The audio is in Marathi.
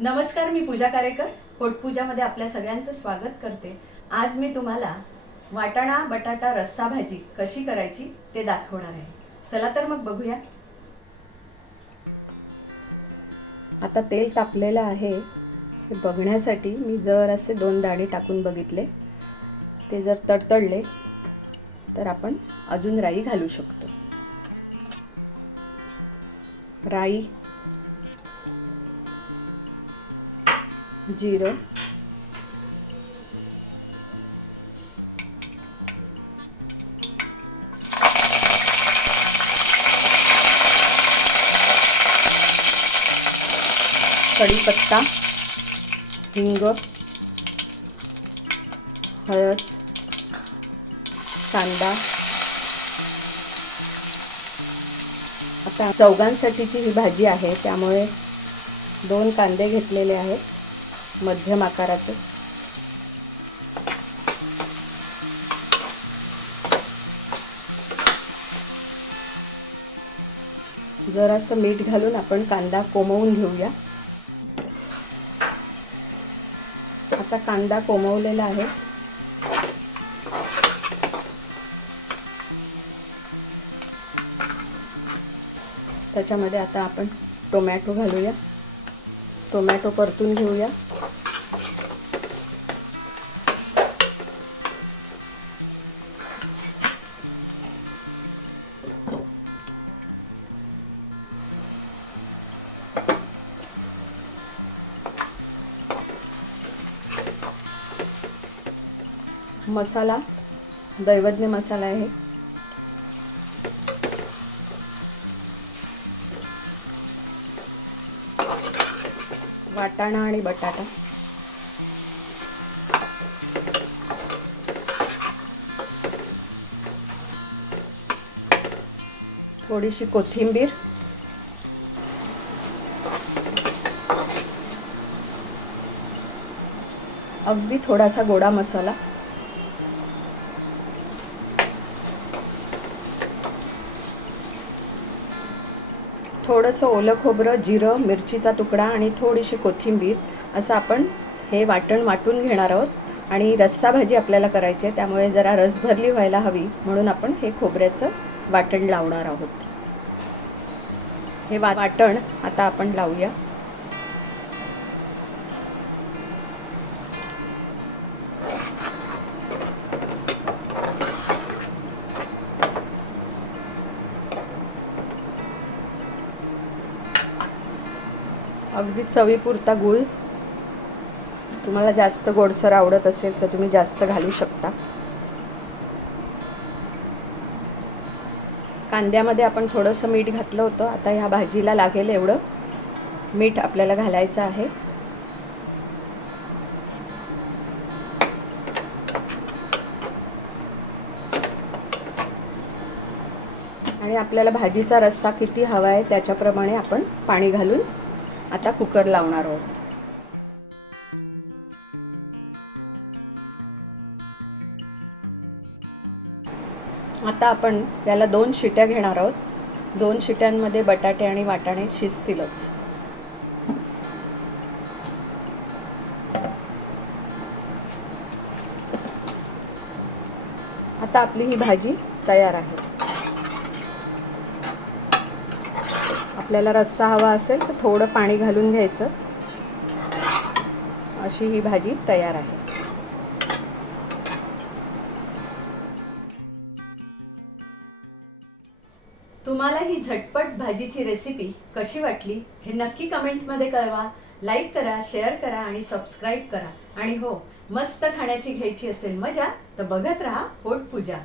नमस्कार, मी पूजा कारेकर पोटपूजामध्ये आपल्या सगळ्यांचं स्वागत करते। आज मी तुम्हाला वाटाणा बटाटा रस्सा भाजी कशी करायची ते दाखवणार आहे। चला तर मग बघूया। आता तेल तापलेलं आहे हे बघण्यासाठी मी जर असे 2 दाणे टाकून बघितले, ते जर तडतडले तर आपण अजून राई घालू शकतो। राई, जीरं, कढीपत्ता, हिंग, हळद, कांदा। आता चौघांसाठीची ही भाजी आहे त्यामुळे 2 कांदे घेतलेले आहेत मध्यम आकाराचे। जरासं मीठ घालून आपण कांदा कोमवून घेऊया। आता कांदा कोमवलेला आहे। त्याच्यामध्ये आता आपण टोमॅटो घालूया। टोमॅटो परतून घेऊया। मसाला दैवज्ञ मसाला आहे। वाटाणा आणि बटाटा, थोडीशी कोथिंबीर, अगदी थोडासा गोडा मसाला, थोडंसं ओलं खोबरं, जिरं, मिरचीचा तुकडा आणि थोडीशी कोथिंबीर असं आपण हे वाटण वाटून घेणार आहोत। आणि रस्सा भाजी आपल्याला करायची आहे त्यामुळे जरा रसभरली व्हायला हवी म्हणून आपण हे खोबऱ्याचं वाटण लावणार आहोत। हे वाटण आता आपण लावूया। अगदी चवीपुरता गूळ, तुम्हाला जास्त गोडसर आवडत असेल तर तुम्ही जास्त घालू शकता। कांद्यामध्ये आपण थोडंसं मीठ घातलं होतं, आता ह्या भाजीला लागेल एवढं मीठ आपल्याला घालायचं आहे। आणि आपल्याला भाजीचा रस्सा किती हवा आहे त्याच्याप्रमाणे आपण पाणी घालून आता कुकर लावणार आहोत। आता आपण याला 2 शिट्या घेणार आहोत। 2 शिट्यांमध्ये बटाटे आणि वाटाणे शिजतीलच। आता आपली ही भाजी तयार आहे। आपल्याला रस्सा हवा असेल तर थोडं पाणी घालून घ्यायचं। अशी ही भाजी तयार आहे। तुम्हाला ही झटपट भाजीची रेसिपी कशी वाटली हे नक्की कमेंटमध्ये कळवा। लाईक करा, शेअर करा आणि सबस्क्राईब करा। आणि हो, मस्त खाण्याची घ्यायची असेल मजा तर बघत राहा पोटपूजा।